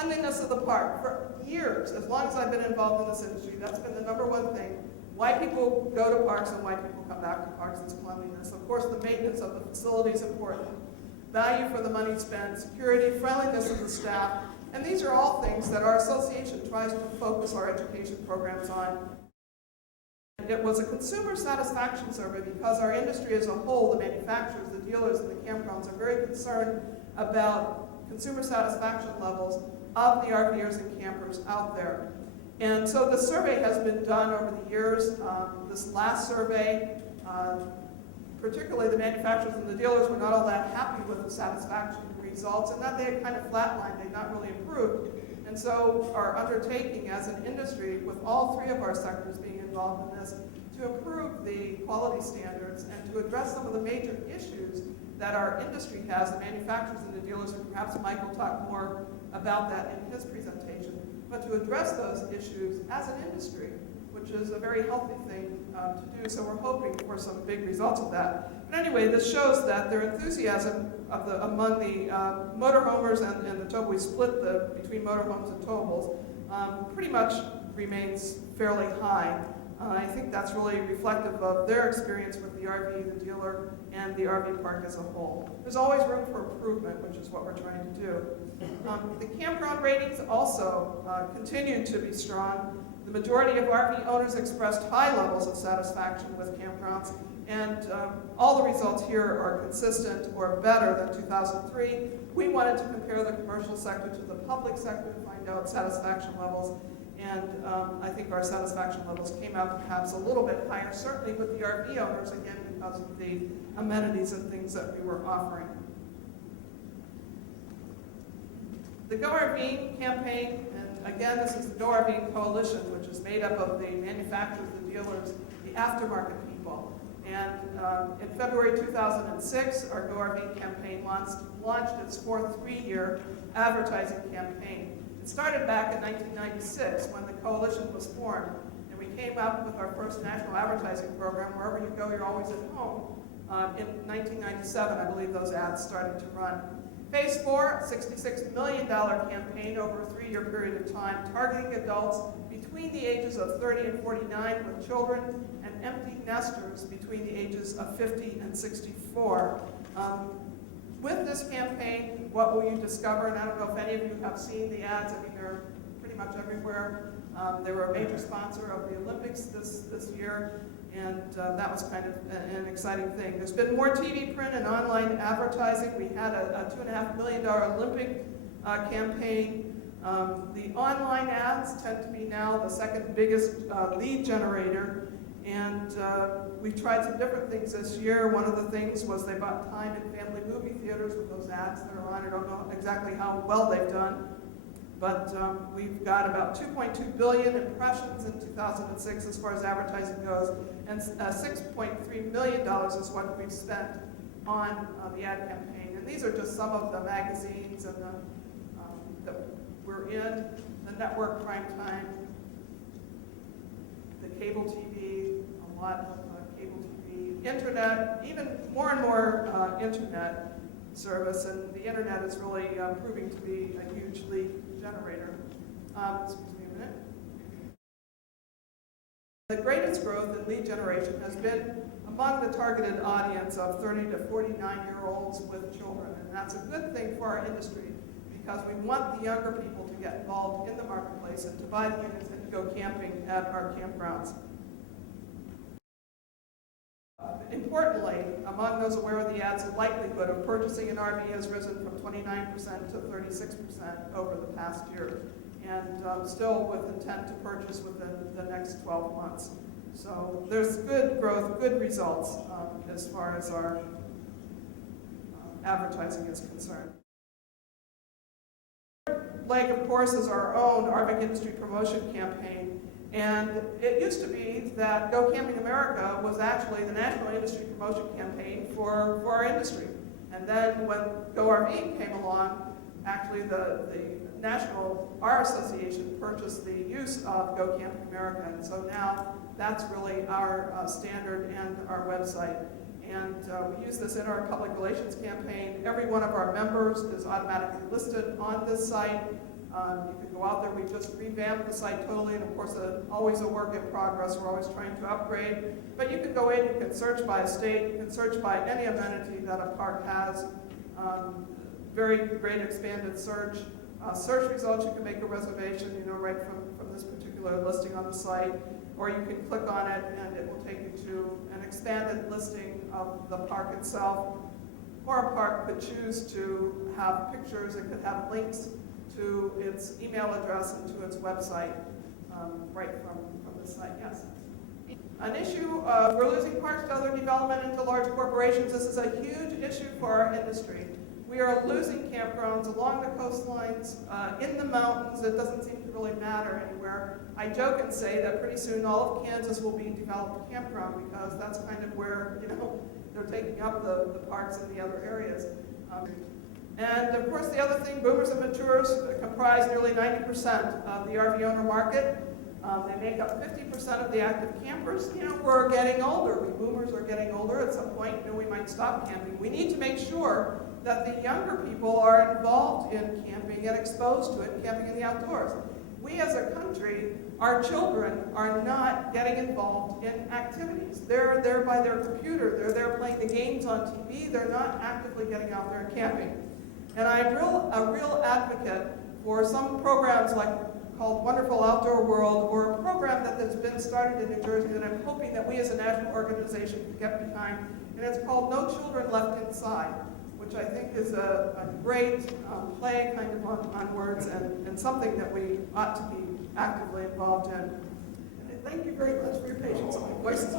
Cleanliness of the park. For years, as long as I've been involved in this industry, that's been the number one thing. Why people go to parks and why people come back to parks is cleanliness. Of course, the maintenance of the facility is important. Value for the money spent, security, friendliness of the staff, and these are all things that our association tries to focus our education programs on. It was a consumer satisfaction survey because our industry as a whole, the manufacturers, the dealers, and the campgrounds are very concerned about consumer satisfaction levels of the RVers and campers out there. And so the survey has been done over the years. This last survey, particularly the manufacturers and the dealers were not all that happy with the satisfaction results, and that they had kind of flatlined, they'd not really improved. And so our undertaking as an industry, with all three of our sectors being involved in this, to improve the quality standards and to address some of the major issues that our industry has, the manufacturers and the dealers, and perhaps Mike will talk more about that in his presentation, but to address those issues as an industry, which is a very healthy thing to do, so we're hoping for some big results of that. But anyway, this shows that their enthusiasm among the motorhomers and the towables, we split between motorhomes and towables, pretty much remains fairly high. I think that's really reflective of their experience with the RV, the dealer, and the RV park as a whole. There's always room for improvement, which is what we're trying to do. The campground ratings also continue to be strong. The majority of RV owners expressed high levels of satisfaction with campgrounds, and all the results here are consistent or better than 2003. We wanted to compare the commercial sector to the public sector to find out satisfaction levels, and I think our satisfaction levels came out perhaps a little bit higher, certainly with the RV owners, again, because of the amenities and things that we were offering. The Go RV campaign, and again, this is the Go RV Coalition, which is made up of the manufacturers, the dealers, the aftermarket people. And in February 2006, our Go RV campaign launched its fourth three-year advertising campaign. It started back in 1996 when the coalition was formed, and we came up with our first national advertising program. Wherever you go, you're always at home. In 1997, I believe those ads started to run. Phase 4, $66 million campaign over a three-year period of time, targeting adults between the ages of 30 and 49 with children, and empty nesters between the ages of 50 and 64. With this campaign, what will you discover? And I don't know if any of you have seen the ads. I mean, they're pretty much everywhere. They were a major sponsor of the Olympics this year, and that was kind of an exciting thing. There's been more TV, print, and online advertising. We had a $2.5 million Olympic campaign. The online ads tend to be now the second biggest lead generator, and we tried some different things this year. One of the things was they bought time in family movie theaters with those ads that are on. I don't know exactly how well they've done, but we've got about 2.2 billion impressions in 2006 as far as advertising goes, and $6.3 million is what we've spent on the ad campaign. And these are just some of the magazines and that we're in, the network prime time, the cable TV, a lot of cable TV, internet, even more and more internet service, and the internet is really proving to be a huge lead generator. Excuse me a minute. The greatest growth in lead generation has been among the targeted audience of 30 to 49-year-olds with children, and that's a good thing for our industry because we want the younger people to get involved in the marketplace and to buy the units and to go camping at our campgrounds. Importantly, among those aware of the ads, the likelihood of purchasing an RV has risen from 29% to 36% over the past year, and still with intent to purchase within the next 12 months. So there's good growth, good results as far as our advertising is concerned. Leg, of course, is our own RV industry promotion campaign. And it used to be that Go Camping America was actually the national industry promotion campaign for our industry. And then when Go RV came along, actually the our association purchased the use of Go Camping America. And so now that's really our standard and our website. And we use this in our public relations campaign. Every one of our members is automatically listed on this site. You can go out there. We just revamped the site totally, and of course, always a work in progress. We're always trying to upgrade. But you can go in, you can search by state, you can search by any amenity that a park has. Very great expanded search. Search results, you can make a reservation, right from this particular listing on the site, or you can click on it and it will take you to an expanded listing of the park itself. Or a park could choose to have pictures, it could have links to its email address and to its website right from the site, yes. An issue, we're losing parks to other development into large corporations. This is a huge issue for our industry. We are losing campgrounds along the coastlines, in the mountains. It doesn't seem to really matter anywhere. I joke and say that pretty soon all of Kansas will be developed campground because that's kind of where, they're taking up the parks in the other areas. And of course, the other thing, boomers and matures comprise nearly 90% of the RV owner market. They make up 50% of the active campers. We're getting older. We boomers are getting older. At some point, we might stop camping. We need to make sure that the younger people are involved in camping and exposed to it, and camping in the outdoors. We as a country, our children are not getting involved in activities. They're there by their computer. They're there playing the games on TV. They're not actively getting out there and camping. And I'm a real advocate for some programs called Wonderful Outdoor World, or a program that has been started in New Jersey that I'm hoping that we as a national organization can get behind, and it's called No Children Left Inside, which I think is a great play kind of on words and something that we ought to be actively involved in. And thank you very much for your patience. My voice is